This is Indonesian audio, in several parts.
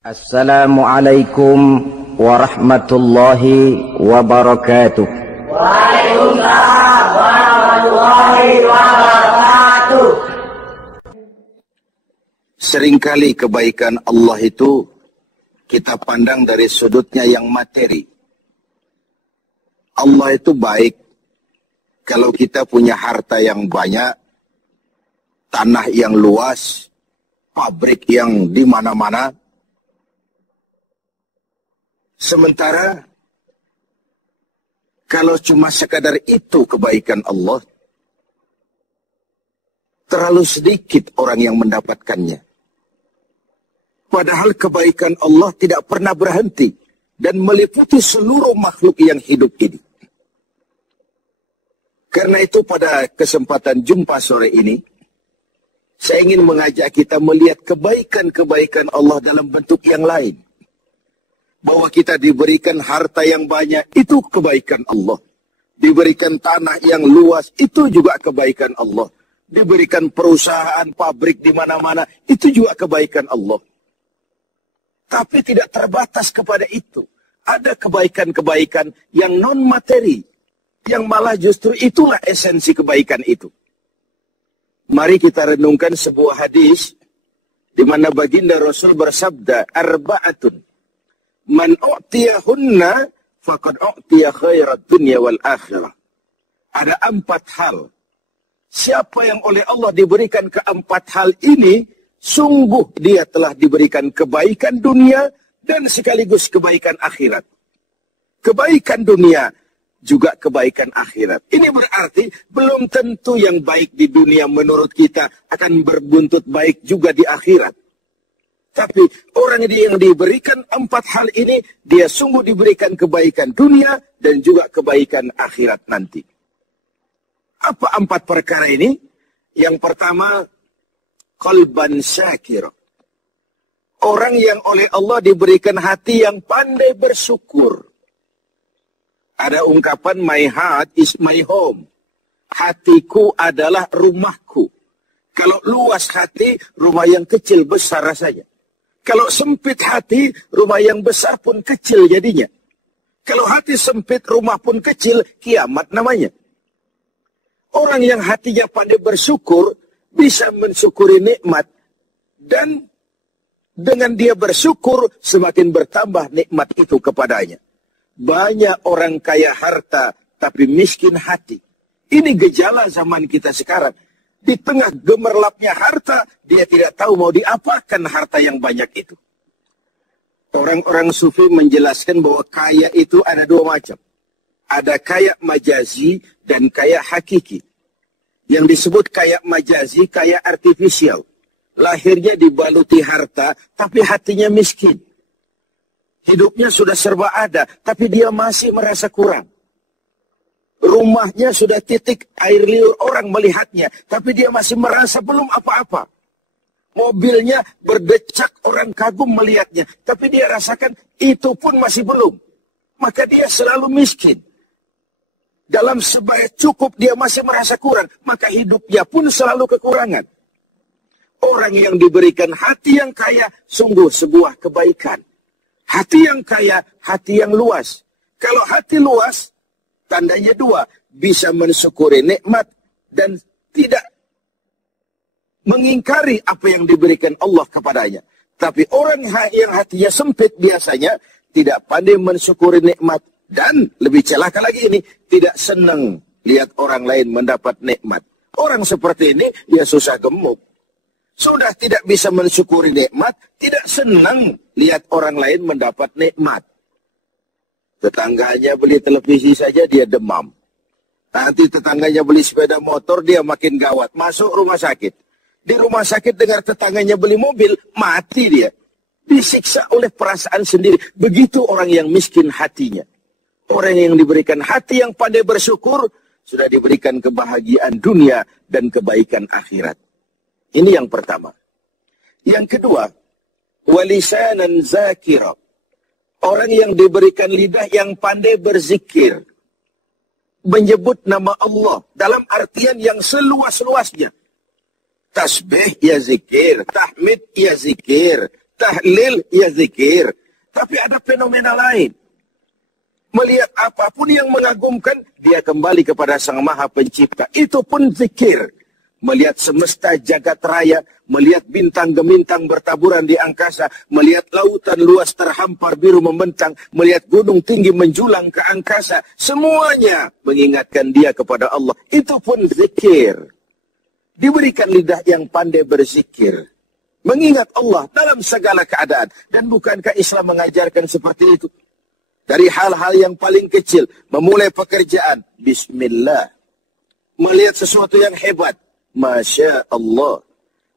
Assalamualaikum warahmatullahi wabarakatuh. Waalaikumsalam warahmatullahi wabarakatuh. Seringkali kebaikan Allah itu kita pandang dari sudutnya yang materi. Allah itu baik kalau kita punya harta yang banyak, tanah yang luas, pabrik yang di mana-mana. Sementara kalau cuma sekadar itu kebaikan Allah, terlalu sedikit orang yang mendapatkannya. Padahal kebaikan Allah tidak pernah berhenti dan meliputi seluruh makhluk yang hidup ini. Karena itu pada kesempatan jumpa sore ini, saya ingin mengajak kita melihat kebaikan-kebaikan Allah dalam bentuk yang lain. Bahwa kita diberikan harta yang banyak, itu kebaikan Allah. Diberikan tanah yang luas, itu juga kebaikan Allah. Diberikan perusahaan, pabrik di mana-mana, itu juga kebaikan Allah. Tapi tidak terbatas kepada itu. Ada kebaikan-kebaikan yang non-materi, yang malah justru itulah esensi kebaikan itu. Mari kita renungkan sebuah hadis, di mana baginda Rasul bersabda, arba'atun. Man u'tiyahunna faqad u'tiya khairat dunya wal akhirah. Ada 4 hal. Siapa yang oleh Allah diberikan keempat hal ini, sungguh dia telah diberikan kebaikan dunia dan sekaligus kebaikan akhirat. Kebaikan dunia juga kebaikan akhirat. Ini berarti belum tentu yang baik di dunia menurut kita akan berbuntut baik juga di akhirat. Tapi orang yang diberikan 4 hal ini, dia sungguh diberikan kebaikan dunia dan juga kebaikan akhirat nanti. Apa 4 perkara ini? Yang pertama, qalban syakir. Orang yang oleh Allah diberikan hati yang pandai bersyukur. Ada ungkapan, my heart is my home. Hatiku adalah rumahku. Kalau luas hati, rumah yang kecil besar rasanya. Kalau sempit hati, rumah yang besar pun kecil jadinya. Kalau hati sempit, rumah pun kecil, kiamat namanya. Orang yang hatinya pandai bersyukur, bisa mensyukuri nikmat. Dan dengan dia bersyukur, semakin bertambah nikmat itu kepadanya. Banyak orang kaya harta, tapi miskin hati. Ini gejala zaman kita sekarang. Di tengah gemerlapnya harta, dia tidak tahu mau diapakan harta yang banyak itu. Orang-orang sufi menjelaskan bahwa kaya itu ada 2 macam. Ada kaya majazi dan kaya hakiki. Yang disebut kaya majazi, kaya artifisial. Lahirnya dibaluti harta, tapi hatinya miskin. Hidupnya sudah serba ada, tapi dia masih merasa kurang. Rumahnya sudah titik air liur orang melihatnya, tapi dia masih merasa belum apa-apa. Mobilnya berdecak orang kagum melihatnya, tapi dia rasakan itu pun masih belum. Maka dia selalu miskin. Dalam sebaya cukup dia masih merasa kurang, maka hidupnya pun selalu kekurangan. Orang yang diberikan hati yang kaya, sungguh sebuah kebaikan. Hati yang kaya, hati yang luas. Kalau hati luas, tandanya 2, bisa mensyukuri nikmat dan tidak mengingkari apa yang diberikan Allah kepadanya. Tapi orang yang hatinya sempit biasanya tidak pandai mensyukuri nikmat. Dan lebih celaka lagi ini, tidak senang lihat orang lain mendapat nikmat. Orang seperti ini, ya susah gemuk. Sudah tidak bisa mensyukuri nikmat, tidak senang lihat orang lain mendapat nikmat. Tetangganya beli televisi saja dia demam. Nanti tetangganya beli sepeda motor dia makin gawat. Masuk rumah sakit. Di rumah sakit dengar tetangganya beli mobil, mati dia. Disiksa oleh perasaan sendiri. Begitu orang yang miskin hatinya. Orang yang diberikan hati yang pandai bersyukur, sudah diberikan kebahagiaan dunia dan kebaikan akhirat. Ini yang pertama. Yang kedua, walisanan zakira. Orang yang diberikan lidah yang pandai berzikir. Menyebut nama Allah dalam artian yang seluas-luasnya. Tasbih ya zikir, tahmid ya zikir, tahlil, ya zikir. Tapi ada fenomena lain. Melihat apapun yang mengagumkan, dia kembali kepada Sang Maha Pencipta. Itu pun zikir. Melihat semesta jagat raya, melihat bintang gemintang bertaburan di angkasa, melihat lautan luas terhampar biru membentang, melihat gunung tinggi menjulang ke angkasa, semuanya mengingatkan dia kepada Allah. Itu pun zikir. Diberikan lidah yang pandai berzikir, mengingat Allah dalam segala keadaan. Dan bukankah Islam mengajarkan seperti itu? Dari hal-hal yang paling kecil, memulai pekerjaan, bismillah. Melihat sesuatu yang hebat, Masya Allah.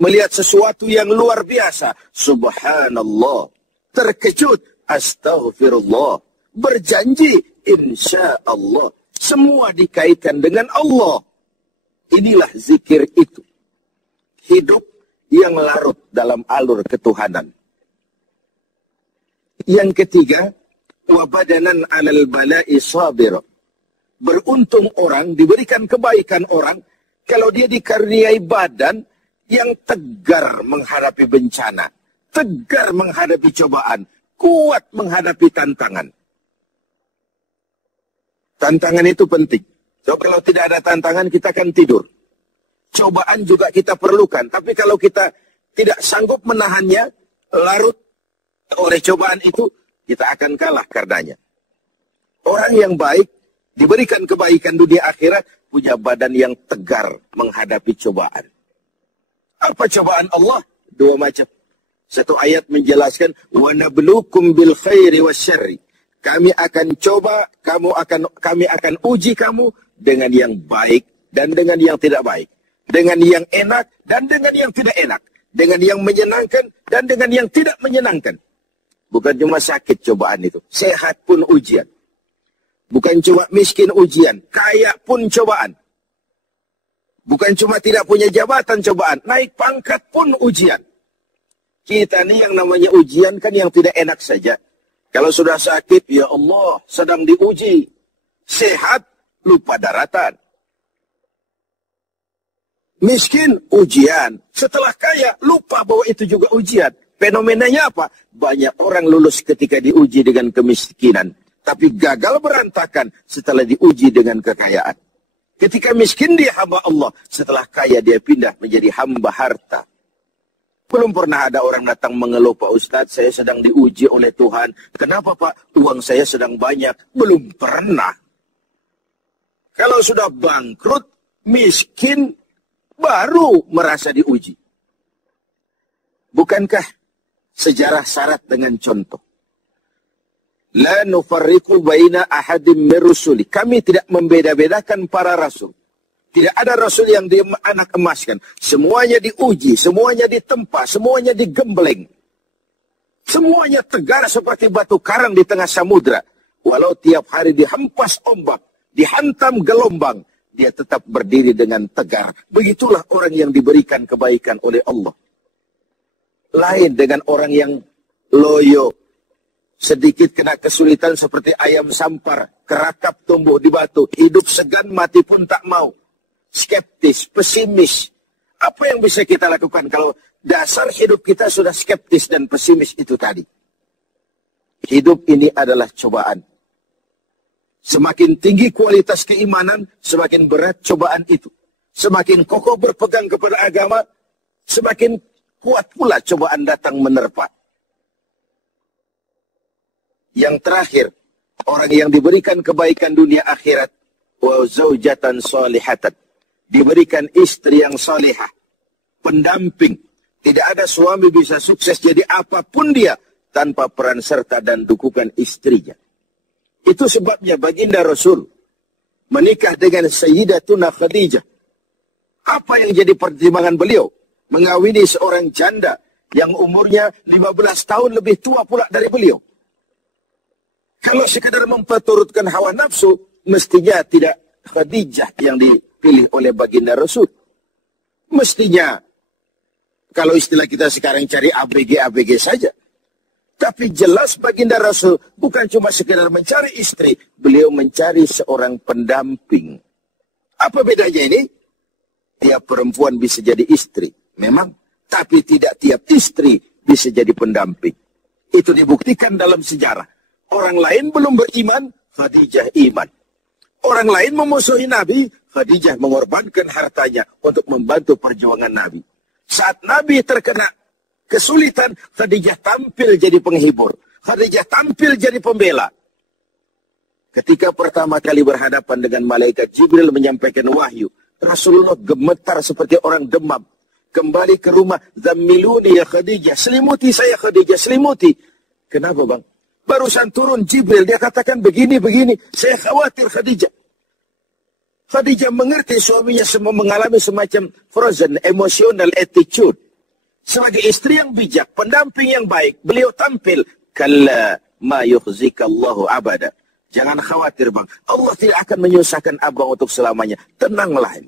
Melihat sesuatu yang luar biasa, subhanallah. Terkejut, astaghfirullah. Berjanji, insya Allah. Semua dikaitkan dengan Allah. Inilah zikir itu. Hidup yang larut dalam alur ketuhanan. Yang ketiga, wabadanan alal bala'i sabir. Beruntung orang, diberikan kebaikan orang, kalau dia dikaruniai badan yang tegar menghadapi bencana, tegar menghadapi cobaan, kuat menghadapi tantangan. Tantangan itu penting. So, kalau tidak ada tantangan, kita akan tidur. Cobaan juga kita perlukan. Tapi kalau kita tidak sanggup menahannya, larut oleh cobaan itu, kita akan kalah karenanya. Orang yang baik, diberikan kebaikan dunia akhirat, punya badan yang tegar menghadapi cobaan. Apa cobaan Allah? Dua macam. Satu ayat menjelaskan, وَنَبْلُوكُمْ بِالْخَيْرِ وَالشَّرِّ. Kami akan coba, kami akan uji kamu dengan yang baik dan dengan yang tidak baik. Dengan yang enak dan dengan yang tidak enak. Dengan yang menyenangkan dan dengan yang tidak menyenangkan. Bukan cuma sakit cobaan itu. Sehat pun ujian. Bukan cuma miskin ujian, kaya pun cobaan. Bukan cuma tidak punya jabatan cobaan, naik pangkat pun ujian. Kita ni yang namanya ujian kan yang tidak enak saja. Kalau sudah sakit, ya Allah, sedang diuji. Sehat, lupa daratan. Miskin, ujian. Setelah kaya, lupa bahwa itu juga ujian. Fenomenanya apa? Banyak orang lulus ketika diuji dengan kemiskinan. Tapi gagal berantakan setelah diuji dengan kekayaan. Ketika miskin dia hamba Allah, setelah kaya dia pindah menjadi hamba harta. Belum pernah ada orang datang mengeluh, Pak Ustadz, saya sedang diuji oleh Tuhan. Kenapa Pak? Uang saya sedang banyak. Belum pernah. Kalau sudah bangkrut, miskin, baru merasa diuji. Bukankah sejarah syarat dengan contoh? La nufarriqu baina ahadim min rusuli. Kami tidak membeda-bedakan para rasul. Tidak ada rasul yang dianak emaskan. Semuanya diuji, semuanya ditempa, semuanya digembleng. Semuanya tegar seperti batu karang di tengah samudra. Walau tiap hari dihempas ombak, dihantam gelombang, dia tetap berdiri dengan tegar. Begitulah orang yang diberikan kebaikan oleh Allah. Lain dengan orang yang loyo, sedikit kena kesulitan seperti ayam sampar, kerakap tumbuh di batu, hidup segan mati pun tak mau. Skeptis, pesimis. Apa yang bisa kita lakukan kalau dasar hidup kita sudah skeptis dan pesimis itu tadi? Hidup ini adalah cobaan. Semakin tinggi kualitas keimanan, semakin berat cobaan itu. Semakin kokoh berpegang kepada agama, semakin kuat pula cobaan datang menerpa. Yang terakhir, orang yang diberikan kebaikan dunia akhirat, wa zaujatan salihatan, diberikan istri yang salihah, pendamping. Tidak ada suami bisa sukses jadi apapun dia tanpa peran serta dan dukungan istrinya. Itu sebabnya baginda Rasul menikah dengan Sayyidatuna Khadijah. Apa yang jadi pertimbangan beliau? Mengawini seorang janda yang umurnya 15 tahun lebih tua pula dari beliau. Kalau sekedar memperturutkan hawa nafsu, mestinya tidak Khadijah yang dipilih oleh baginda Rasul. Mestinya, kalau istilah kita sekarang cari ABG saja. Tapi jelas baginda Rasul bukan cuma sekedar mencari istri, beliau mencari seorang pendamping. Apa bedanya ini? Tiap perempuan bisa jadi istri, memang. Tapi tidak tiap istri bisa jadi pendamping. Itu dibuktikan dalam sejarah. Orang lain belum beriman, Khadijah iman. Orang lain memusuhi Nabi, Khadijah mengorbankan hartanya untuk membantu perjuangan Nabi. Saat Nabi terkena kesulitan, Khadijah tampil jadi penghibur. Khadijah tampil jadi pembela. Ketika pertama kali berhadapan dengan malaikat Jibril menyampaikan wahyu, Rasulullah gemetar seperti orang demam. Kembali ke rumah, zammiluni ya Khadijah, selimuti saya Khadijah, selimuti. Kenapa bang? Barusan turun Jibril, dia katakan begini, saya khawatir Khadijah. Khadijah mengerti suaminya semua mengalami semacam frozen, emotional attitude. Sebagai istri yang bijak, pendamping yang baik, beliau tampil, kalla ma yukhzikallahu abada. Jangan khawatir bang, Allah tidak akan menyusahkan abang untuk selamanya. Tenanglah.